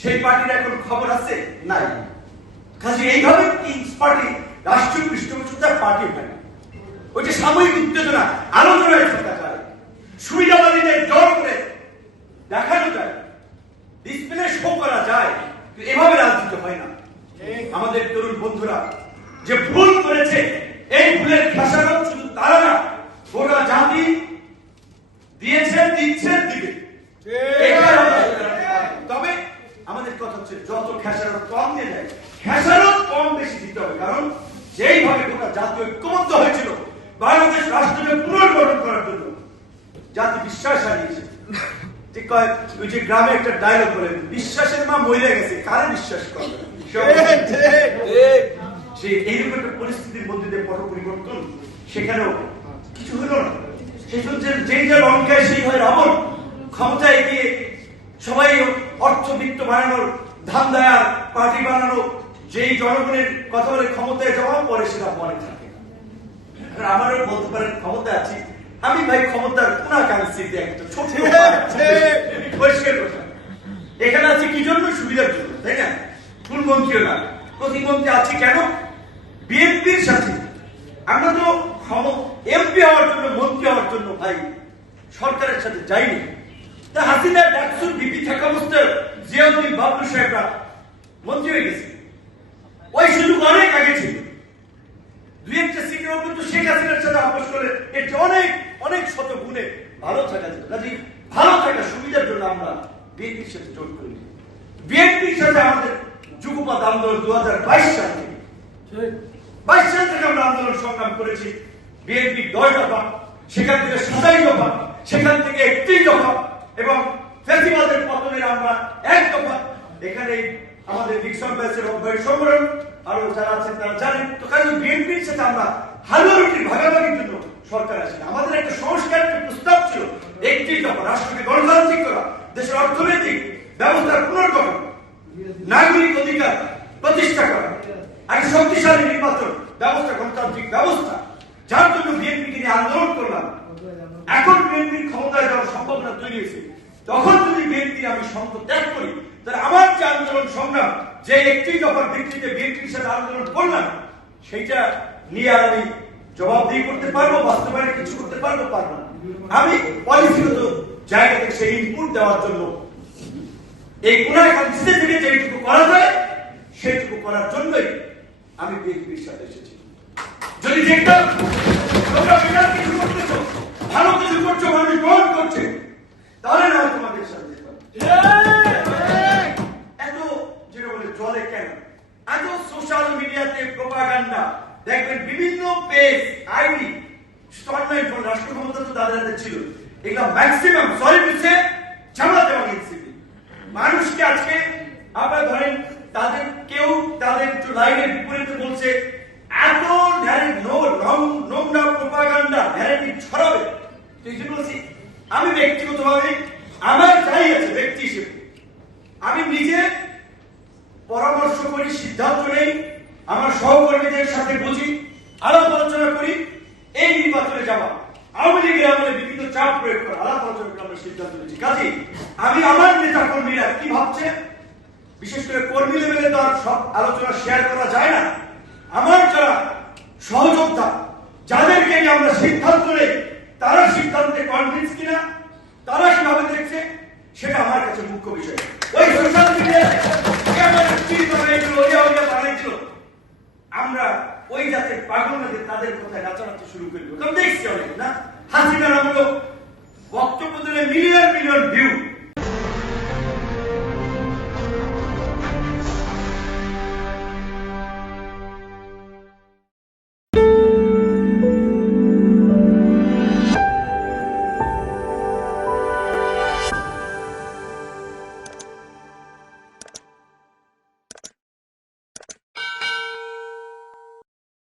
সেই পার্টির এখন খবর আছে নাই। কাজে এইভাবে কিংস পার্টি রাষ্ট্রীয় পৃষ্ঠপোষকতার পার্টি হয় না। ওই যে সাময়িক উত্তেজনা আলোচনায় থাকা যায়, সুবিধাবাদীদের জোর করে দেখানো যায়, ডিসপ্লে শো করা যায়, এভাবে রাজনীতি হয় না। আমাদের তরুণ বন্ধুরা যে ভুল করেছে, এই ভুলের খেসারত শুধু তারা না, গোটা জাতি দিয়েছে, দিচ্ছে, দিবে। তবে আমাদের কথা হচ্ছে যত খেসারত কম দিয়ে যায়, খেসারত কম বেশি দিতে হবে। কারণ যেইভাবে গোটা জাতি ঐক্যবদ্ধ হয়েছিল বাংলাদেশ রাষ্ট্রকে পুনর্গঠন করার জন্য, জাতি বিশ্বাস হারিয়েছে। ঠিক কয় ওই যে গ্রামে একটা ডায়লগ বলে, বিশ্বাসের মা মরে গেছে, কারে বিশ্বাস করবে? সেই এইরকম একটা পরিস্থিতির মধ্যে দিয়ে পট পরিবর্তন, সেখানেও কিছু হলো না। যেই যে লঙ্কায় সেই হয় রাবণ, ক্ষমতায় গিয়ে সবাই অর্থবিত্ত বানানোর ধান্দায় পার্টি বানানো, যেই জনগণের কথা বলে ক্ষমতায় যাওয়া পরে সেটা মনে থাকে। আমারও বলতে পারেন ক্ষমতা আছি আমি, ভাই ক্ষমতার কোনাকাঙ্ক্ষিতে একটা ছোট পরিষ্কার কথা। এখানে আছে কি জন্য? সুবিধার জন্য, তাই না? কোন মন্ত্রীও না, প্রতিমন্ত্রী আছে কেন? বিএনপির সাথে। আমরা তো এমপি হওয়ার জন্য, মন্ত্রী হওয়ার জন্য ভাই সরকারের সাথে যাইনি। তা হাসিনা ডাকসুর বিপি থাকা অবস্থায় জিয়াউদ্দিন বাবলু সাহেবরা মন্ত্রী হয়ে গেছে। ওই সুযোগ অনেক আগে ছিল। দুই একটা সিটের উপর তো শেখ হাসিনার সাথে আপোষ করে এর অনেক অনেক শত গুণে ভালো থাকা যেত। কাজে ভালো থাকা সুবিধার জন্য আমরা বিএনপির সাথে জোট করি। বিএনপির সাথে আমাদের যুগপৎ আন্দোলন 2022 সাল থেকে, 22 সাল থেকে আমরা আন্দোলন সংগ্রাম করেছি। বিএনপি 10 দফা, সেখান থেকে 27 দফা, সেখান থেকে 31 দফা, এবং ফ্যাসিবাদের পতনের আমরা 1 দফা। এখানে আমাদের ডিকসন ব্যাচের অভ্যাস সংগ্রাম, আরো যারা আছেন তারা জানেন। তো কাজে বিএনপির সাথে আমরা হালুয়া রুটির ভাগাভাগির জন্য সরকার আসেন। আমাদের একটা সংস্কার প্রস্তাব ছিল, 31 দফা, রাষ্ট্রকে গণতান্ত্রিক করা, দেশের অর্থনৈতিক ব্যবস্থার পুনর্গঠন, নাগরিক অধিকার প্রতিষ্ঠা করা, একটা শক্তিশালী নির্বাচন ব্যবস্থা, গণতান্ত্রিক ব্যবস্থা, যার জন্য বিএনপিকে নিয়ে আন্দোলন করলাম। এখন বিএনপির ক্ষমতায় যাওয়ার সম্ভাবনা তৈরি হয়েছে। তখন যদি বিএনপির আমি সঙ্গ ত্যাগ করি, তাহলে আমার যে আন্দোলন সংগ্রাম, যে 31 দফার ভিত্তিতে বিএনপির সাথে আন্দোলন করলাম, সেইটা নিয়ে আর আমি জবাবদিহি করতে পারবো, বাস্তবায়নে কিছু করতে পারবো না। আমি পলিসিগত জায়গা থেকে সেই ইনপুট দেওয়ার জন্য, এই কোনাকাঙ্ক্ষিতে থেকে যেটুকু করা যায় সেটুকু করার জন্যই আমি বিএনপির সাথে এসেছি। যদি দেখতাম তোমরা বিরাট কিছু করতেছ, ভালো কিছু করছো, মানুষ গ্রহণ করছে, তাহলে না তোমাদের সাথে এত যেটা বলে জলে কেন, এত সোশ্যাল মিডিয়াতে প্রোপাগান্ডা দেখবেন, বিভিন্ন পেজ আইডি স্টলমেন্ট ফর রাষ্ট্র ক্ষমতা তো তাদের হাতে ছিল। এগুলো ম্যাক্সিমাম সরি দিচ্ছে জামাতে এনসিপি। মানুষকে আজকে আপনারা ধরেন তাদের কেউ তাদের একটু লাইনের বিপরীতে বলছে, এত নোংরা প্রোপাগান্ডা ন্যারেটিভ ছড়াবে। তো এই জন্য বলছি, আমি ব্যক্তিগতভাবে আমার যাই আছে ব্যক্তি হিসেবে আমি নিজে পরামর্শ করি, সিদ্ধান্ত নেই, আমার সহকর্মীদের সাথে বুঝি, আলাপ আলোচনা করি। এই নির্বাচনে যাওয়া, আওয়ামী লীগের আমলে বিভিন্ন চাপ প্রয়োগ করা, আলাপ আলোচনা করে আমরা সিদ্ধান্ত নিয়েছি। কাজে আমি আমার নেতা কর্মীরা কি ভাবছে, বিশেষ করে কর্মী লেভেলে তো আর সব আলোচনা শেয়ার করা যায় না। আমার যারা সহযোদ্ধা, যাদেরকে নিয়ে আমরা সিদ্ধান্ত নেই, তারা সিদ্ধান্তে কনভিন্স কিনা, তারা কিভাবে দেখছে, সেটা আমার কাছে মুখ্য বিষয়। ওই সোশ্যাল মিডিয়ায় বানাইছিল, আমরা ওই জাতের পাগলদের তাদের কথায় নাচানাচি শুরু করে দেবো। দেখছি অনেক না, হাসিনার আমলো বক্তব্য দিলে মিলিয়ন মিলিয়ন ভিউ,